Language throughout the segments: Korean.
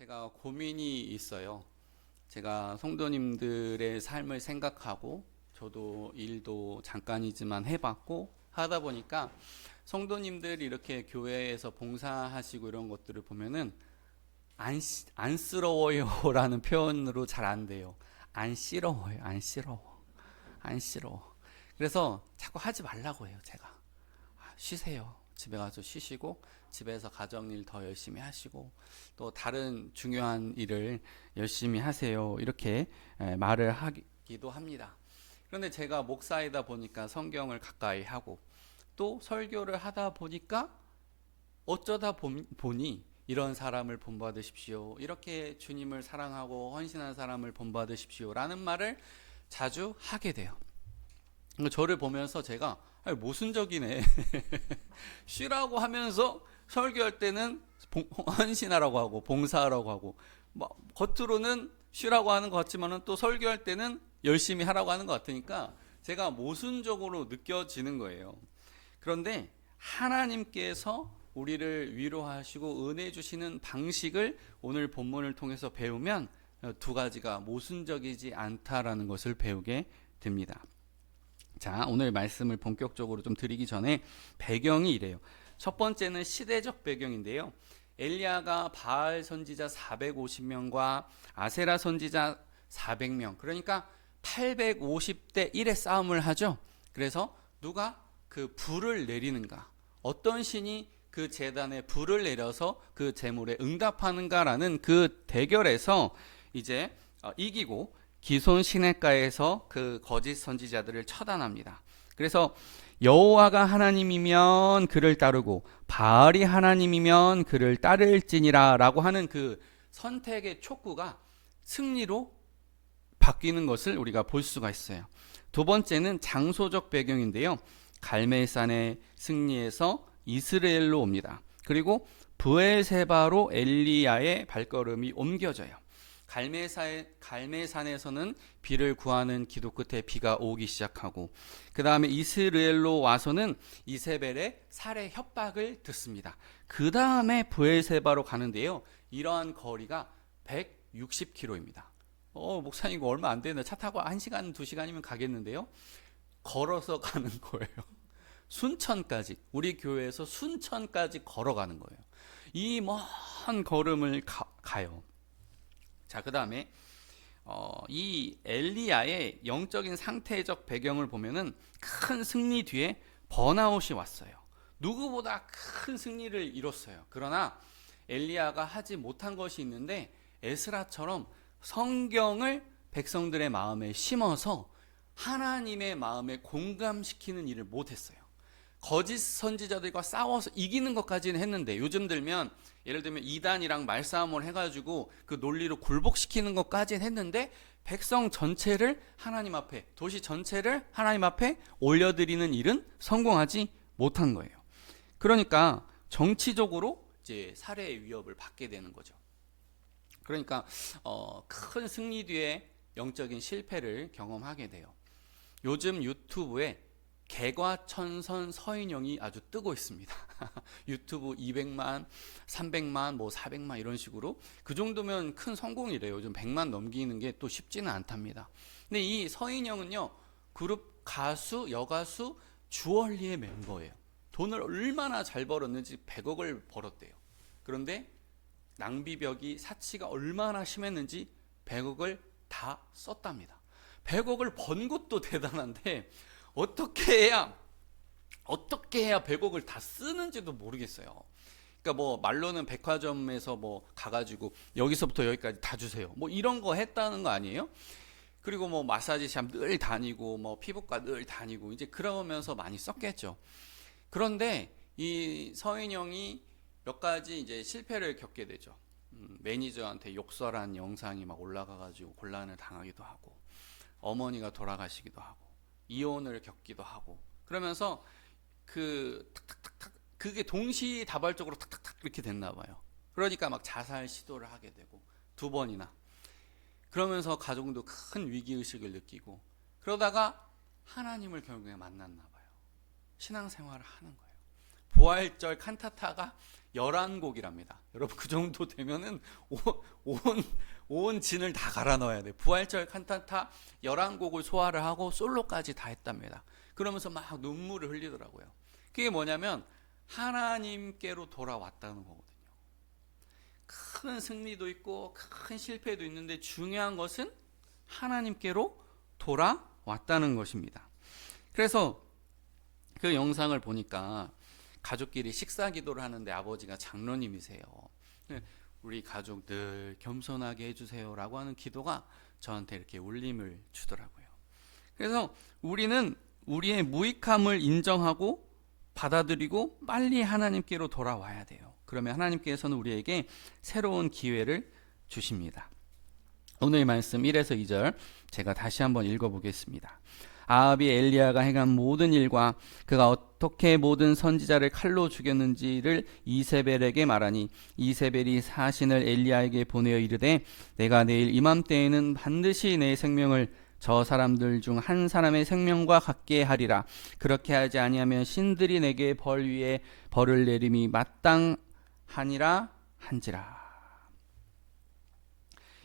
제가 고민이 있어요. 제가 성도님들의 삶을 생각하고 저도 일도 잠깐이지만 해봤고 하다 보니까 성도님들이 이렇게 교회에서 봉사하시고 이런 것들을 보면은 안쓰러워요라는 표현으로 잘 안 돼요. 안쓰러워요. 안쓰러워. 그래서 자꾸 하지 말라고 해요. 제가 쉬세요. 집에 가서 쉬시고 집에서 가정일 더 열심히 하시고 또 다른 중요한 일을 열심히 하세요. 이렇게 말을 하기도 합니다. 그런데 제가 목사이다 보니까 성경을 가까이 하고 또 설교를 하다 보니까 어쩌다 보니 이런 사람을 본받으십시오. 이렇게 주님을 사랑하고 헌신한 사람을 본받으십시오. 라는 말을 자주 하게 돼요. 저를 보면서 제가 모순적이네. 쉬라고 하면서 설교할 때는 헌신하라고 하고 봉사하라고 하고 겉으로는 쉬라고 하는 것 같지만은 또 설교할 때는 열심히 하라고 하는 것 같으니까 제가 모순적으로 느껴지는 거예요. 그런데 하나님께서 우리를 위로하시고 은혜 주시는 방식을 오늘 본문을 통해서 배우면 두 가지가 모순적이지 않다라는 것을 배우게 됩니다. 자, 오늘 말씀을 본격적으로 좀 드리기 전에 배경이 이래요. 첫 번째는 시대적 배경인데요. 엘리야가 바알 선지자 450명과 아세라 선지자 400명, 그러니까 850대 1의 싸움을 하죠. 그래서 누가 그 불을 내리는가, 어떤 신이 그 제단에 불을 내려서 그 제물에 응답하는가라는 그 대결에서 이제 이기고 기손 시냇가에서 그 거짓 선지자들을 처단합니다. 그래서 여호와가 하나님이면 그를 따르고 바알이 하나님이면 그를 따를지니라 라고 하는 그 선택의 촉구가 승리로 바뀌는 것을 우리가 볼 수가 있어요. 두 번째는 장소적 배경인데요. 갈멜산의 승리에서 이스라엘로 옵니다. 그리고 브엘세바로 엘리야의 발걸음이 옮겨져요. 갈멜산에서는 비를 구하는 기도 끝에 비가 오기 시작하고 그 다음에 이스라엘로 와서는 이세벨의 살해 협박을 듣습니다. 그 다음에 브엘세바로 가는데요. 이러한 거리가 160km입니다. 목사님 이거 얼마 안 되는데 차 타고 1시간 2시간이면 가겠는데요. 걸어서 가는 거예요. 순천까지, 우리 교회에서 순천까지 걸어가는 거예요. 이 먼 걸음을 가요. 자, 그 다음에 이 엘리야의 영적인 상태적 배경을 보면은 큰 승리 뒤에 번아웃이 왔어요. 누구보다 큰 승리를 이뤘어요. 그러나 엘리야가 하지 못한 것이 있는데 에스라처럼 성경을 백성들의 마음에 심어서 하나님의 마음에 공감시키는 일을 못했어요. 거짓 선지자들과 싸워서 이기는 것까지는 했는데 요즘 들면 예를 들면 이단이랑 말싸움을 해가지고 그 논리로 굴복시키는 것까지는 했는데 백성 전체를 하나님 앞에, 도시 전체를 하나님 앞에 올려드리는 일은 성공하지 못한 거예요. 그러니까 정치적으로 이제 살해의 위협을 받게 되는 거죠. 그러니까 큰 승리 뒤에 영적인 실패를 경험하게 돼요. 요즘 유튜브에 개과천선 서인영이 아주 뜨고 있습니다. 유튜브 200만, 300만, 400만 이런 식으로 그 정도면 큰 성공이래요. 요즘 100만 넘기는 게 또 쉽지는 않답니다. 근데 이 서인영은요, 그룹 가수, 여가수 주얼리의 멤버예요. 돈을 얼마나 잘 벌었는지 100억을 벌었대요. 그런데 낭비벽이 사치가 얼마나 심했는지 100억을 다 썼답니다. 100억을 번 것도 대단한데 어떻게 해야 100억을 다 쓰는지도 모르겠어요. 그러니까 말로는 백화점에서 가가지고 여기서부터 여기까지 다 주세요. 이런 거 했다는 거 아니에요? 그리고 마사지샵 늘 다니고 피부과 늘 다니고 이제 그러면서 많이 썼겠죠. 그런데 이 서인영이 몇 가지 이제 실패를 겪게 되죠. 매니저한테 욕설한 영상이 막 올라가가지고 곤란을 당하기도 하고 어머니가 돌아가시기도 하고 이혼을 겪기도 하고 그러면서 그게 동시다발적으로 탁탁탁 이렇게 됐나 봐요. 그러니까 막 자살 시도를 하게 되고 2번이나 그러면서 가족도 큰 위기의식을 느끼고 그러다가 하나님을 결국에 만났나 봐요. 신앙생활을 하는 거예요. 부활절 칸타타가 11곡이랍니다. 여러분 그 정도 되면은 온 진을 다 갈아 넣어야 돼. 부활절 칸타타 11곡을 소화를 하고 솔로까지 다 했답니다. 그러면서 막 눈물을 흘리더라고요. 그게 뭐냐면 하나님께로 돌아왔다는 거거든요. 큰 승리도 있고 큰 실패도 있는데 중요한 것은 하나님께로 돌아왔다는 것입니다. 그래서 그 영상을 보니까 가족끼리 식사 기도를 하는데 아버지가 장로님이세요. 우리 가족 늘 겸손하게 해주세요라고 하는 기도가 저한테 이렇게 울림을 주더라고요. 그래서 우리는 우리의 무익함을 인정하고 받아들이고 빨리 하나님께로 돌아와야 돼요. 그러면 하나님께서는 우리에게 새로운 기회를 주십니다. 오늘 말씀 1에서 2절 제가 다시 한번 읽어보겠습니다. 아합이 엘리야가 행한 모든 일과 그가 어떻게 모든 선지자를 칼로 죽였는지를 이세벨에게 말하니 이세벨이 사신을 엘리야에게 보내어 이르되 내가 내일 이맘때에는 반드시 내 생명을 저 사람들 중 한 사람의 생명과 같게 하리라. 그렇게 하지 아니하면 신들이 내게 벌 위에 벌을 내림이 마땅하니라 한지라.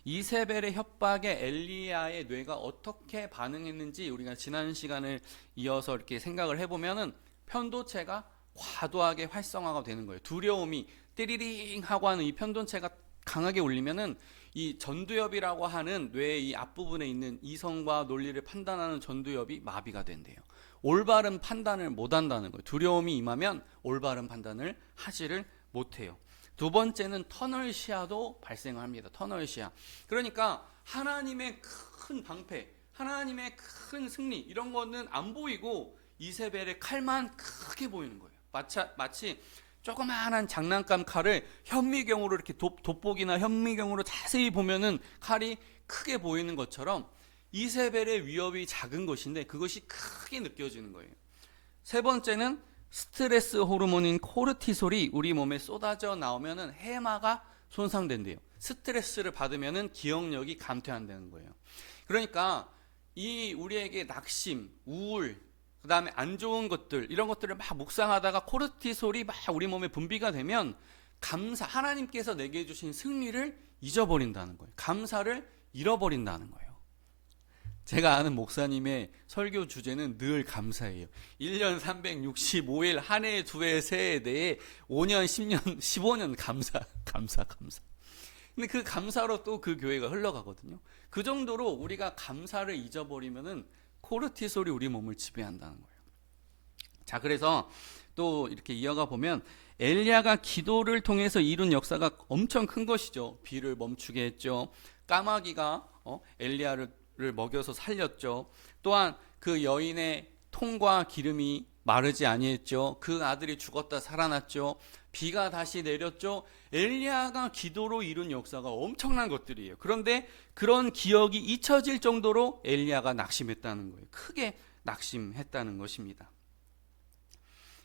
이세벨의 협박에 엘리야의 뇌가 어떻게 반응했는지 우리가 지난 시간을 이어서 이렇게 생각을 해보면은 편도체가 과도하게 활성화가 되는 거예요. 두려움이 띠리링 하고 하는 이 편도체가 강하게 울리면은 이 전두엽이라고 하는 뇌의 이 앞부분에 있는 이성과 논리를 판단하는 전두엽이 마비가 된대요. 올바른 판단을 못 한다는 거예요. 두려움이 임하면 올바른 판단을 하지를 못해요. 두 번째는 터널 시야도 발생합니다. 터널 시야. 그러니까 하나님의 큰 방패, 하나님의 큰 승리 이런 거는 안 보이고 이세벨의 칼만 크게 보이는 거예요. 마치 조그마한 장난감 칼을 현미경으로 이렇게 돋보기나 현미경으로 자세히 보면은 칼이 크게 보이는 것처럼 이세벨의 위협이 작은 것인데 그것이 크게 느껴지는 거예요. 세 번째는 스트레스 호르몬인 코르티솔이 우리 몸에 쏟아져 나오면은 해마가 손상된대요. 스트레스를 받으면은 기억력이 감퇴한다는 거예요. 그러니까 이 우리에게 낙심, 우울, 그 다음에 안 좋은 것들 이런 것들을 막 묵상하다가 코르티솔이 막 우리 몸에 분비가 되면 하나님께서 내게 주신 승리를 잊어버린다는 거예요. 감사를 잃어버린다는 거예요. 제가 아는 목사님의 설교 주제는 늘 감사예요. 1년 365일 한 해에 두 해 새해에 대해 5년 10년 15년 감사. 근데 그 감사로 또 그 교회가 흘러가거든요. 그 정도로 우리가 감사를 잊어버리면은 코르티솔이 우리 몸을 지배한다는 거예요. 자, 그래서 또 이렇게 이어가 보면 엘리야가 기도를 통해서 이룬 역사가 엄청 큰 것이죠. 비를 멈추게 했죠. 까마귀가 엘리야를 먹여서 살렸죠. 또한 그 여인의 통과 기름이 마르지 아니했죠. 그 아들이 죽었다 살아났죠. 비가 다시 내렸죠. 엘리야가 기도로 이룬 역사가 엄청난 것들이에요. 그런데 그런 기억이 잊혀질 정도로 엘리야가 낙심했다는 거예요. 크게 낙심했다는 것입니다.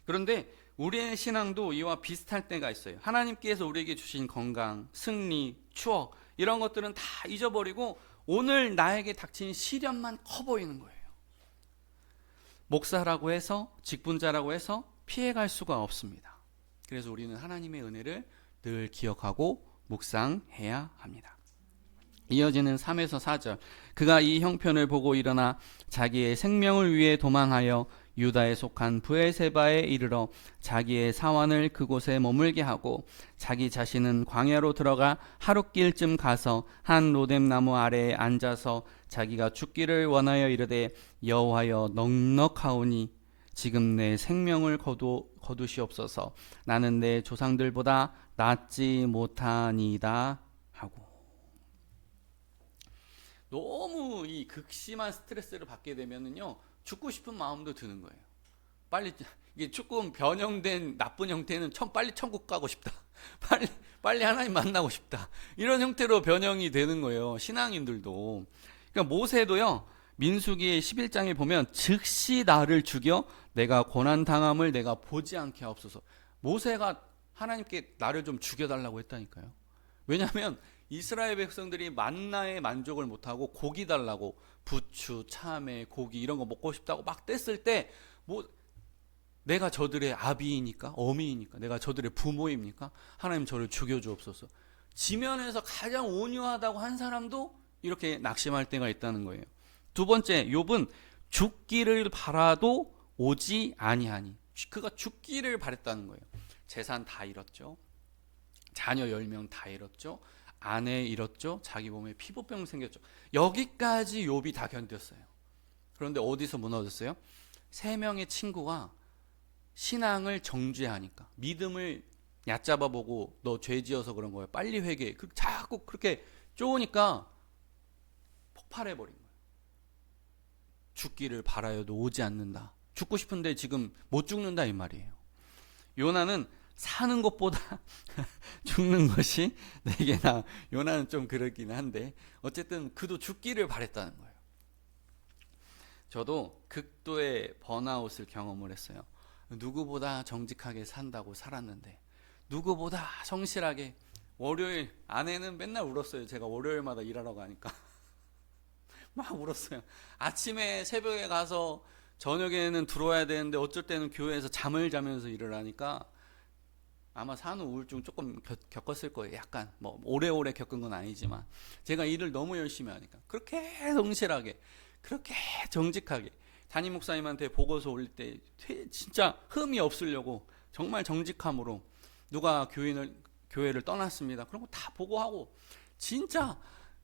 그런데 우리의 신앙도 이와 비슷할 때가 있어요. 하나님께서 우리에게 주신 건강, 승리, 추억 이런 것들은 다 잊어버리고 오늘 나에게 닥친 시련만 커 보이는 거예요. 목사라고 해서 직분자라고 해서 피해갈 수가 없습니다. 그래서 우리는 하나님의 은혜를 늘 기억하고 묵상해야 합니다. 이어지는 3에서 4절 그가 이 형편을 보고 일어나 자기의 생명을 위해 도망하여 유다에 속한 브엘세바에 이르러 자기의 사환을 그곳에 머물게 하고 자기 자신은 광야로 들어가 하룻길쯤 가서 한 로뎀나무 아래에 앉아서 자기가 죽기를 원하여 이르되 여호와여 넉넉하오니 지금 내 생명을 거두시옵소서. 나는 내 조상들보다 낫지 못하니이다 하고. 너무 이 극심한 스트레스를 받게 되면은요 죽고 싶은 마음도 드는 거예요. 빨리 이게 조금 변형된 나쁜 형태는 빨리 천국 가고 싶다. 빨리 하나님 만나고 싶다. 이런 형태로 변형이 되는 거예요. 신앙인들도. 그러니까 모세도요. 민수기 11장에 보면 즉시 나를 죽여 내가 고난 당함을 내가 보지 않게 하옵소서. 모세가 하나님께 나를 좀 죽여달라고 했다니까요. 왜냐하면 이스라엘 백성들이 만나에 만족을 못하고 고기 달라고 부추, 참외, 고기 이런 거 먹고 싶다고 막 뗐을 때 내가 저들의 아비이니까, 어미이니까, 내가 저들의 부모입니까? 하나님 저를 죽여주옵소서. 지면에서 가장 온유하다고 한 사람도 이렇게 낙심할 때가 있다는 거예요. 두 번째, 욥은 죽기를 바라도 오지 아니하니. 그가 죽기를 바랬다는 거예요. 재산 다 잃었죠. 자녀 10명 다 잃었죠. 아내 잃었죠. 자기 몸에 피부병 생겼죠. 여기까지 욥이 다 견뎠어요. 그런데 어디서 무너졌어요? 3명의 친구가 신앙을 정죄하니까, 믿음을 얕잡아보고 너 죄지어서 그런 거야, 빨리 회개해, 자꾸 그렇게 쪼으니까 폭발해버린 거예요. 죽기를 바라여도 오지 않는다. 죽고 싶은데 지금 못 죽는다 이 말이에요. 요나는 사는 것보다 죽는 것이 내게 나아. 요나는 좀 그러긴 한데 어쨌든 그도 죽기를 바랬다는 거예요. 저도 극도의 번아웃을 경험을 했어요. 누구보다 정직하게 산다고 살았는데, 누구보다 성실하게, 월요일 아내는 맨날 울었어요. 제가 월요일마다 일하러 가니까 막 울었어요. 아침에 새벽에 가서 저녁에는 들어와야 되는데 어쩔 때는 교회에서 잠을 자면서 일을 하니까 아마 산후 우울증 조금 겪었을 거예요. 약간 뭐 오래오래 겪은 건 아니지만 제가 일을 너무 열심히 하니까, 그렇게 성실하게, 그렇게 정직하게 담임 목사님한테 보고서 올릴 때 진짜 흠이 없으려고 정말 정직함으로, 누가 교회를 떠났습니다, 그런 거 다 보고하고 진짜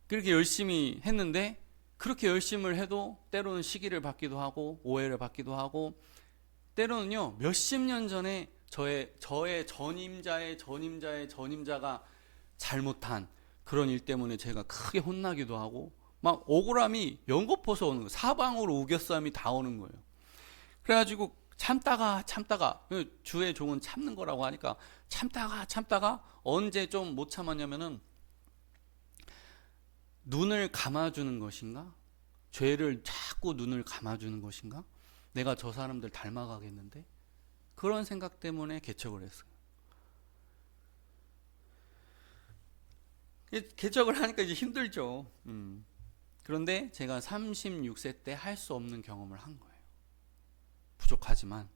그렇게 열심히 했는데, 그렇게 열심을 해도 때로는 시기를 받기도 하고 오해를 받기도 하고, 때로는요 몇십 년 전에 저의 전임자가 잘못한 그런 일 때문에 제가 크게 혼나기도 하고, 막 억울함이 연거푸서 오는 거예요. 사방으로 우겨쌈이 다 오는 거예요. 그래가지고 참다가 주의 종은 참는 거라고 하니까 참다가 언제 좀 못 참았냐면은, 눈을 감아주는 것인가? 죄를 자꾸 눈을 감아주는 것인가? 내가 저 사람들 닮아가겠는데? 그런 생각 때문에 개척을 했어요. 개척을 하니까 이제 힘들죠. 그런데 제가 36세 때 할 수 없는 경험을 한 거예요. 부족하지만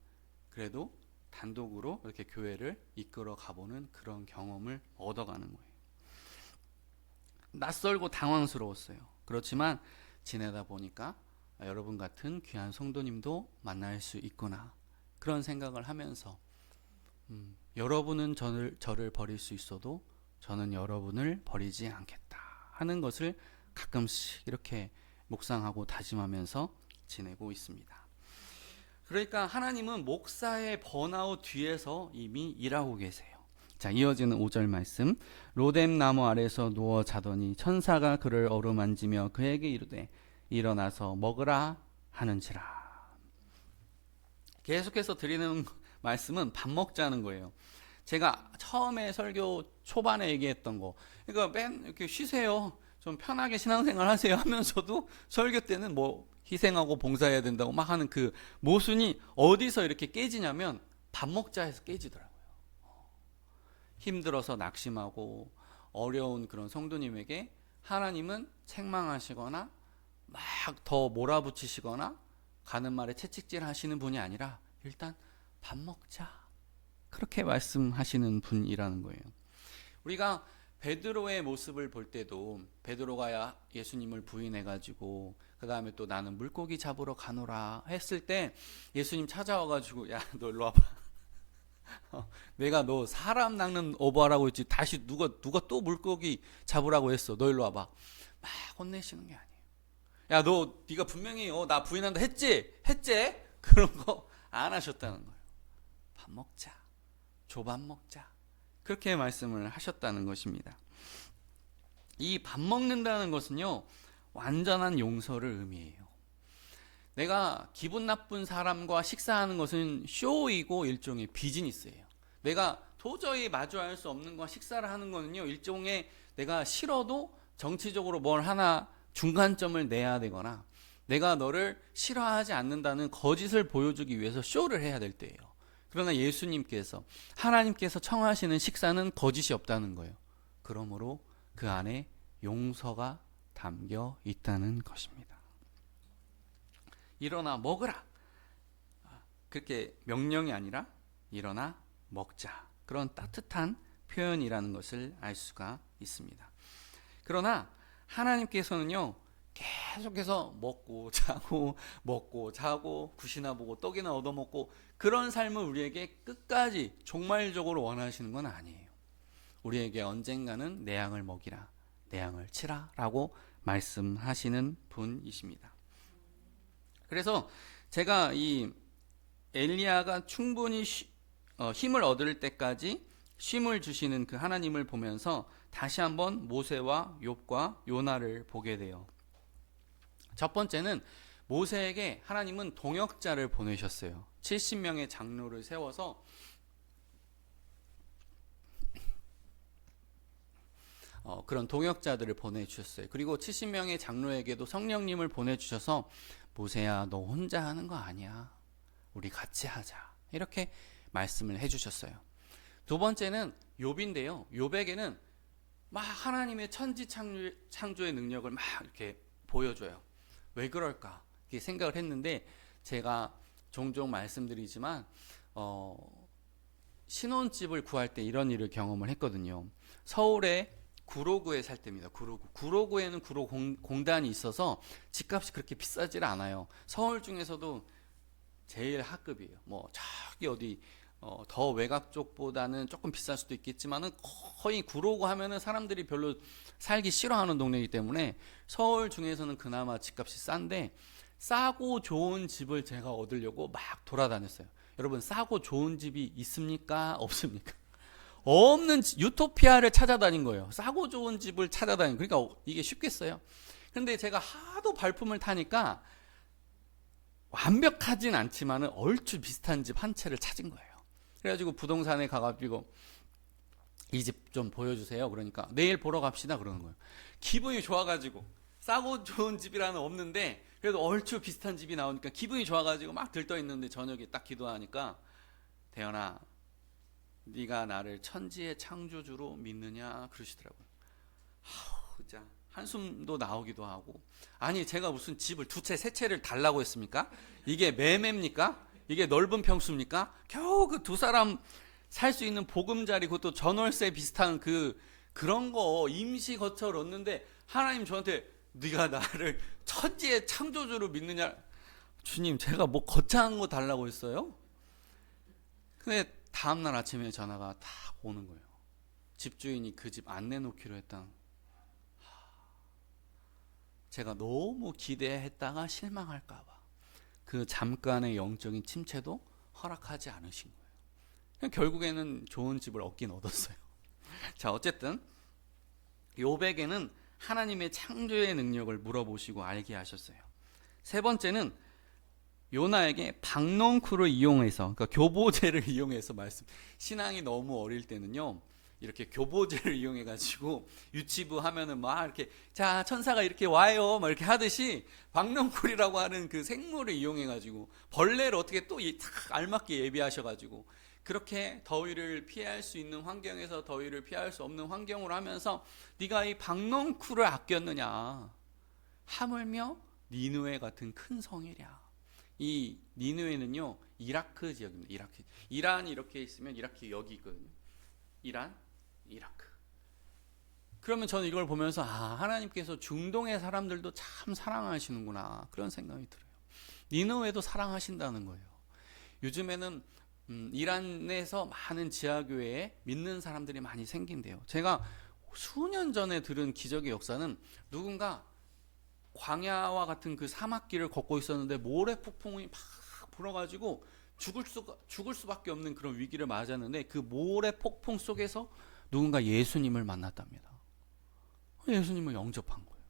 그래도 단독으로 이렇게 교회를 이끌어 가보는 그런 경험을 얻어가는 거예요. 낯설고 당황스러웠어요. 그렇지만 지내다 보니까 여러분 같은 귀한 성도님도 만날 수 있구나, 그런 생각을 하면서 여러분은 저를 버릴 수 있어도 저는 여러분을 버리지 않겠다 하는 것을 가끔씩 이렇게 묵상하고 다짐하면서 지내고 있습니다. 그러니까 하나님은 목사의 번아웃 뒤에서 이미 일하고 계세요. 자, 이어지는 5절 말씀. 로뎀 나무 아래서 누워 자더니 천사가 그를 어루만지며 그에게 이르되 일어나서 먹으라 하는지라. 계속해서 드리는 말씀은 밥 먹자는 거예요. 제가 처음에 설교 초반에 얘기했던 거, 그러니까 맨 이렇게 쉬세요, 좀 편하게 신앙생활 하세요 하면서도 설교 때는 뭐 희생하고 봉사해야 된다고 막 하는 그 모순이 어디서 이렇게 깨지냐면 밥 먹자 해서 깨지더라고요. 힘들어서 낙심하고 어려운 그런 성도님에게 하나님은 책망하시거나 막 더 몰아붙이시거나 가는 말에 채찍질 하시는 분이 아니라 일단 밥 먹자, 그렇게 말씀하시는 분이라는 거예요. 우리가 베드로의 모습을 볼 때도, 베드로가 예수님을 부인해가지고 그 다음에 또 나는 물고기 잡으러 가노라 했을 때 예수님 찾아와가지고 야 너 일로 와봐 내가 너 사람 낚는 어부하라고 했지 다시 누가 또 물고기 잡으라고 했어, 너 일로 와봐, 막 혼내시는 게 아니에요. 야 너 네가 분명히 나 부인한다 했지 그런 거 안 하셨다는 거예요. 밥 먹자, 조밥 먹자, 그렇게 말씀을 하셨다는 것입니다. 이 밥 먹는다는 것은요 완전한 용서를 의미해요. 내가 기분 나쁜 사람과 식사하는 것은 쇼이고 일종의 비즈니스예요. 내가 도저히 마주할 수 없는 것과 식사를 하는 거는요 일종의, 내가 싫어도 정치적으로 뭘 하나 중간점을 내야 되거나 내가 너를 싫어하지 않는다는 거짓을 보여주기 위해서 쇼를 해야 될 때예요. 그러나 예수님께서, 하나님께서 청하시는 식사는 거짓이 없다는 거예요. 그러므로 그 안에 용서가 담겨 있다는 것입니다. 일어나 먹으라. 그렇게 명령이 아니라 일어나 먹자, 그런 따뜻한 표현이라는 것을 알 수가 있습니다. 그러나 하나님께서는요, 계속해서 먹고 자고 굿이나 보고 떡이나 얻어먹고 그런 삶을 우리에게 끝까지 종말적으로 원하시는 건 아니에요. 우리에게 언젠가는 내 양을 먹이라, 내 양을 치라 라고 말씀하시는 분이십니다. 그래서 제가 이 엘리야가 충분히 힘을 얻을 때까지 쉼을 주시는 그 하나님을 보면서 다시 한번 모세와 욥과 요나를 보게 돼요. 첫 번째는 모세에게 하나님은 동역자를 보내셨어요. 70명의 장로를 세워서 그런 동역자들을 보내주셨어요. 그리고 70명의 장로에게도 성령님을 보내주셔서 모세야, 너 혼자 하는 거 아니야, 우리 같이 하자, 이렇게 말씀을 해주셨어요. 두 번째는 욥인데요, 욥에게는 막 하나님의 천지 창조의 능력을 막 이렇게 보여줘요. 왜 그럴까 이렇게 생각을 했는데, 제가 종종 말씀드리지만 신혼집을 구할 때 이런 일을 경험을 했거든요. 서울에 구로구에 살 때입니다. 구로구에는 구로 공단이 있어서 집값이 그렇게 비싸질 않아요. 서울 중에서도 제일 하급이에요. 뭐 저기 어디 더 외곽 쪽보다는 조금 비쌀 수도 있겠지만은 거의 구로구 하면은 사람들이 별로 살기 싫어하는 동네이기 때문에 서울 중에서는 그나마 집값이 싼데, 싸고 좋은 집을 제가 얻으려고 막 돌아다녔어요. 여러분, 싸고 좋은 집이 있습니까? 없습니까? 없는 유토피아를 찾아다닌 거예요. 싸고 좋은 집을 찾아다닌, 그러니까 이게 쉽겠어요? 근데 제가 하도 발품을 타니까 완벽하진 않지만 얼추 비슷한 집 한 채를 찾은 거예요. 그래가지고 부동산에 가가지고 이 집 좀 보여주세요. 그러니까 내일 보러 갑시다 그러는 거예요. 기분이 좋아가지고, 싸고 좋은 집이라는 없는데 그래도 얼추 비슷한 집이 나오니까 기분이 좋아가지고 막 들떠 있는데, 저녁에 딱 기도하니까, 대현아, 네가 나를 천지의 창조주로 믿느냐 그러시더라고요. 진짜 한숨도 나오기도 하고, 아니 제가 무슨 집을 두 채 세 채를 달라고 했습니까? 이게 매매입니까? 이게 넓은 평수입니까? 겨우 그 두 사람 살 수 있는 보금자리, 그것도 전월세 비슷한 그런 거 임시 거처를 얻는데, 하나님 저한테 네가 나를 천지의 창조주로 믿느냐. 주님, 제가 뭐 거창한 거 달라고 했어요? 근데 다음날 아침에 전화가 딱 오는 거예요. 집주인이 그 집 안 내놓기로 했다. 제가 너무 기대했다가 실망할까봐 그 잠깐의 영적인 침체도 허락하지 않으신 거예요. 결국에는 좋은 집을 얻긴 얻었어요. 자, 어쨌든 욥에게는 하나님의 창조의 능력을 물어보시고 알게 하셨어요. 세 번째는 요나에게 박넝쿨을 이용해서, 그러니까 교보제를 이용해서 신앙이 너무 어릴 때는요, 이렇게 교보제를 이용해 가지고 유치부 하면은 막 이렇게, 자 천사가 이렇게 와요 막 이렇게 하듯이, 박넝쿨이라고 하는 그 생물을 이용해 가지고 벌레를 어떻게 또 딱 알맞게 예비하셔 가지고, 그렇게 더위를 피할 수 있는 환경에서 더위를 피할 수 없는 환경으로 하면서, 네가 이 박넝쿨을 아꼈느냐, 하물며 니느웨 같은 큰 성이랴. 이 니느웨는요, 이라크 지역입니다. 이란이 이렇게 있으면 이라크 여기 있거든요. 이란, 이라크. 그러면 저는 이걸 보면서, 하나님께서 중동의 사람들도 참 사랑하시는구나, 그런 생각이 들어요. 니느웨도 사랑하신다는 거예요. 요즘에는 이란에서 많은 지하교회에 믿는 사람들이 많이 생긴대요. 제가 수년 전에 들은 기적의 역사는, 누군가 광야와 같은 그 사막길을 걷고 있었는데 모래 폭풍이 막 불어가지고 죽을 수밖에 없는 그런 위기를 맞았는데, 그 모래 폭풍 속에서 누군가 예수님을 만났답니다. 예수님을 영접한 거예요.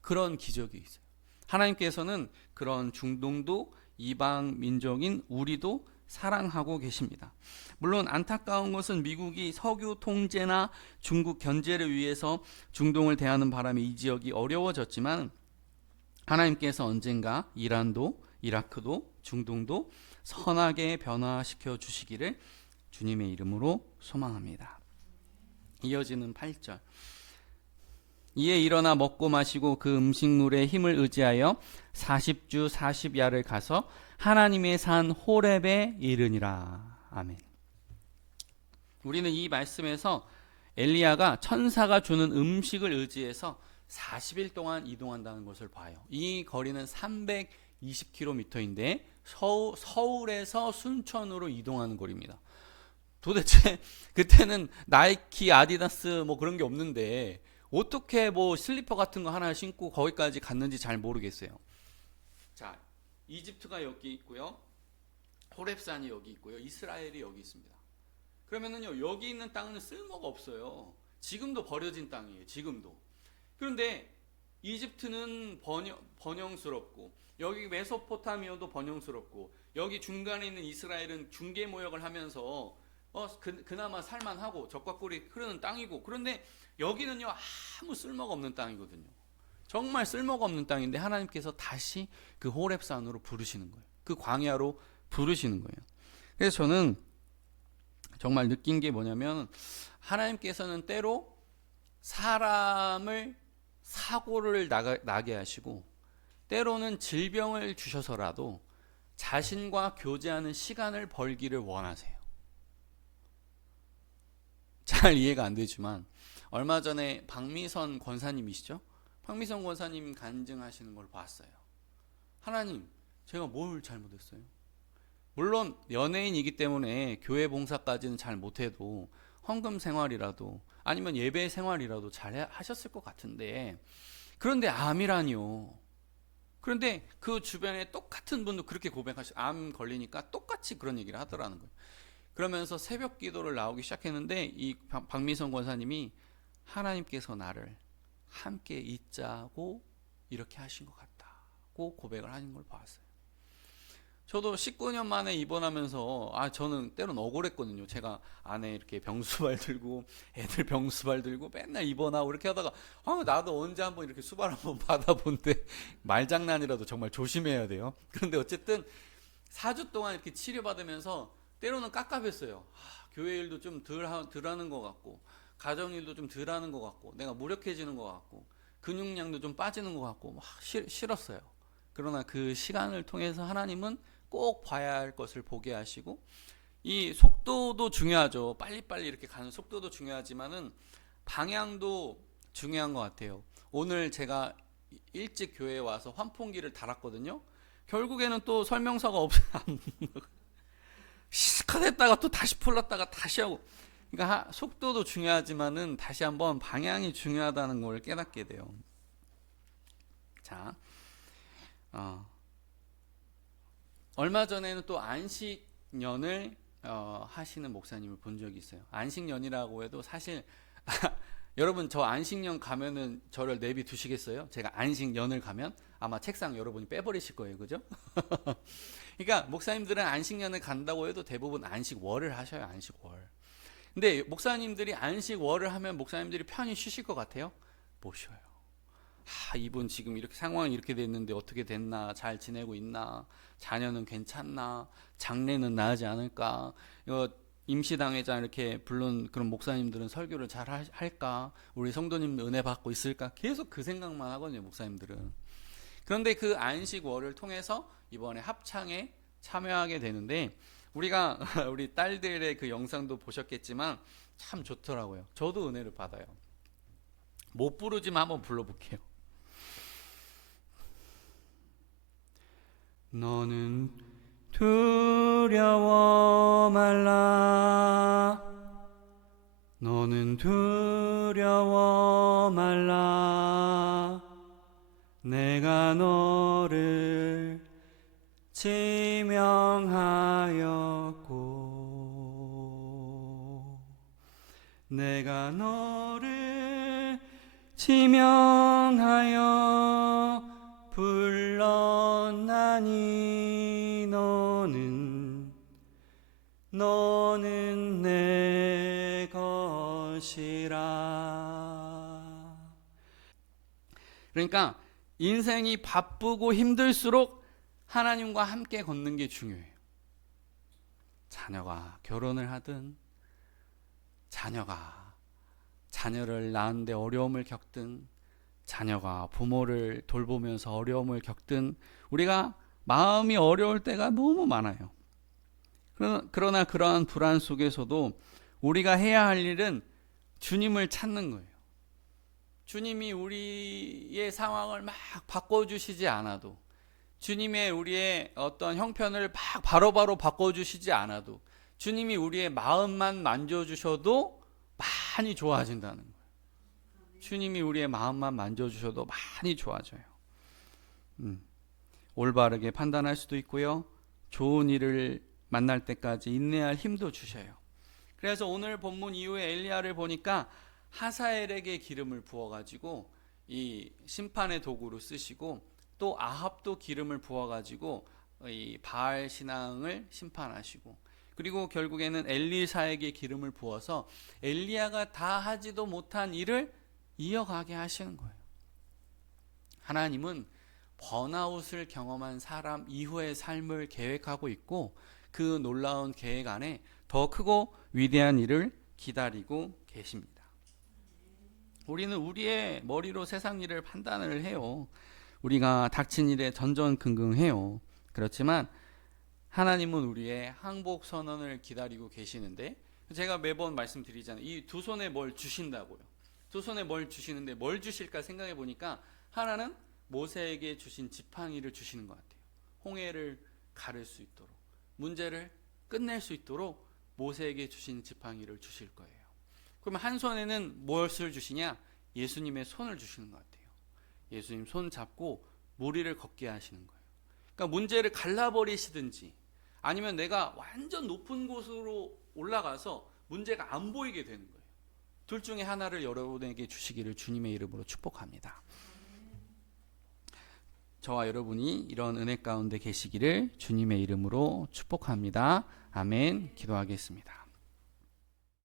그런 기적이 있어요. 하나님께서는 그런 중동도 이방 민족인 우리도 사랑하고 계십니다. 물론 안타까운 것은 미국이 석유 통제나 중국 견제를 위해서 중동을 대하는 바람에 이 지역이 어려워졌지만, 하나님께서 언젠가 이란도, 이라크도, 중동도 선하게 변화시켜 주시기를 주님의 이름으로 소망합니다. 이어지는 8절. 이에 일어나 먹고 마시고 그 음식물의 힘을 의지하여 40주 40야를 가서 하나님의 산 호렙에 이르니라. 아멘. 우리는 이 말씀에서 엘리야가 천사가 주는 음식을 의지해서 40일 동안 이동한다는 것을 봐요. 이 거리는 320km인데 서울에서 순천으로 이동하는 거리입니다. 도대체 그때는 나이키, 아디다스 뭐 그런 게 없는데 어떻게 뭐 슬리퍼 같은 거 하나 신고 거기까지 갔는지 잘 모르겠어요. 자, 이집트가 여기 있고요. 호렙산이 여기 있고요. 이스라엘이 여기 있습니다. 그러면은요, 여기 있는 땅은 쓸모가 없어요. 지금도 버려진 땅이에요. 지금도. 그런데 이집트는 번영스럽고, 여기 메소포타미아도 번영스럽고, 여기 중간에 있는 이스라엘은 중개 모역을 하면서 그나마 살만하고 적과 꿀이 흐르는 땅이고, 그런데 여기는요, 아무 쓸모가 없는 땅이거든요. 정말 쓸모가 없는 땅인데 하나님께서 다시 그 호렙산으로 부르시는 거예요. 그 광야로 부르시는 거예요. 그래서 저는 정말 느낀 게 뭐냐면, 하나님께서는 때로 사람을 사고를 나게 하시고, 때로는 질병을 주셔서라도 자신과 교제하는 시간을 벌기를 원하세요. 잘 이해가 안 되지만, 얼마 전에 박미선 권사님이시죠? 박미선 권사님 간증하시는 걸 봤어요. 하나님, 제가 뭘 잘못했어요? 물론 연예인이기 때문에 교회 봉사까지는 잘 못해도 헌금 생활이라도 아니면 예배 생활이라도 잘 하셨을 것 같은데, 그런데 암이라니요. 그런데 그 주변에 똑같은 분도 그렇게 고백하시고, 암 걸리니까 똑같이 그런 얘기를 하더라는 거예요. 그러면서 새벽 기도를 나오기 시작했는데, 이 박미선 권사님이 하나님께서 나를 함께 있자고 이렇게 하신 것 같다고 고백을 하는 걸 봤어요. 저도 19년 만에 입원하면서 저는 때로는 억울했거든요. 제가 아내 이렇게 병수발 들고 애들 병수발 들고 맨날 입원하고 이렇게 하다가 나도 언제 한번 이렇게 수발 한번 받아본데 말장난이라도 정말 조심해야 돼요. 그런데 어쨌든 4주 동안 이렇게 치료받으면서 때로는 깝깝했어요. 교회 일도 좀 덜 하는 것 같고, 가정 일도 좀 덜 하는 것 같고, 내가 무력해지는 것 같고, 근육량도 좀 빠지는 것 같고 막 싫었어요. 그러나 그 시간을 통해서 하나님은 꼭 봐야 할 것을 보게 하시고, 이 속도도 중요하죠. 빨리빨리 이렇게 가는 속도도 중요하지만은 방향도 중요한 것 같아요. 오늘 제가 일찍 교회에 와서 환풍기를 달았거든요. 결국에는 또 설명서가 없어요. 시컷 했다가 또 다시 풀렀다가 다시 하고, 그러니까 속도도 중요하지만은 다시 한번 방향이 중요하다는 걸 깨닫게 돼요. 자, 얼마 전에는 또 안식년을 하시는 목사님을 본 적이 있어요. 안식년이라고 해도 사실 여러분, 저 안식년 가면은 저를 내비 두시겠어요? 제가 안식년을 가면 아마 책상 여러분이 빼버리실 거예요. 그죠? 그러니까 목사님들은 안식년을 간다고 해도 대부분 안식월을 하셔요. 안식월. 근데 목사님들이 안식월을 하면 목사님들이 편히 쉬실 것 같아요? 못 쉬어요. 이분 지금 이렇게 상황이 이렇게 됐는데 어떻게 됐나, 잘 지내고 있나, 자녀는 괜찮나, 장례는 나지 않을까, 임시당회장 이렇게 부른 그런 목사님들은 설교를 잘 할까, 우리 성도님들 은혜 받고 있을까, 계속 그 생각만 하거든요, 목사님들은. 그런데 그 안식월을 통해서 이번에 합창에 참여하게 되는데, 우리가 우리 딸들의 그 영상도 보셨겠지만 참 좋더라고요. 저도 은혜를 받아요. 못 부르지만 한번 불러볼게요. 너는 두려워 말라. 너는 두려워 말라. 내가 너를 지명하였고, 내가 너를 지명하여 불렀나니 너는 내 것이라. 그러니까 인생이 바쁘고 힘들수록 하나님과 함께 걷는 게 중요해요. 자녀가 결혼을 하든, 자녀가 자녀를 낳는데 어려움을 겪든, 자녀가 부모를 돌보면서 어려움을 겪든, 우리가 마음이 어려울 때가 너무 많아요. 그러나 그러한 불안 속에서도 우리가 해야 할 일은 주님을 찾는 거예요. 주님이 우리의 상황을 막 바꿔주시지 않아도, 주님의 우리의 어떤 형편을 막 바로바로 바꿔주시지 않아도, 주님이 우리의 마음만 만져주셔도 많이 좋아진다는 거예요. 주님이 우리의 마음만 만져주셔도 많이 좋아져요. 올바르게 판단할 수도 있고요. 좋은 일을 만날 때까지 인내할 힘도 주셔요. 그래서 오늘 본문 이후에 엘리야를 보니까 하사엘에게 기름을 부어가지고 이 심판의 도구로 쓰시고, 또 아합도 기름을 부어가지고 이 바알 신앙을 심판하시고, 그리고 결국에는 엘리사에게 기름을 부어서 엘리야가 다 하지도 못한 일을 이어가게 하시는 거예요. 하나님은 번아웃을 경험한 사람 이후의 삶을 계획하고 있고, 그 놀라운 계획 안에 더 크고 위대한 일을 기다리고 계십니다. 우리는 우리의 머리로 세상 일을 판단을 해요. 우리가 닥친 일에 전전긍긍해요. 그렇지만 하나님은 우리의 항복 선언을 기다리고 계시는데, 제가 매번 말씀드리잖아요. 이 두 손에 뭘 주신다고요. 두 손에 뭘 주시는데 뭘 주실까 생각해 보니까, 하나는 모세에게 주신 지팡이를 주시는 것 같아요. 홍해를 가를 수 있도록, 문제를 끝낼 수 있도록 모세에게 주신 지팡이를 주실 거예요. 그러면 한 손에는 무엇을 주시냐? 예수님의 손을 주시는 것 같아요. 예수님 손 잡고 무리를 걷게 하시는 거예요. 그러니까 문제를 갈라버리시든지, 아니면 내가 완전 높은 곳으로 올라가서 문제가 안 보이게 되는 거예요. 둘 중에 하나를 여러분에게 주시기를 주님의 이름으로 축복합니다. 저와 여러분이 이런 은혜 가운데 계시기를 주님의 이름으로 축복합니다. 아멘. 기도하겠습니다.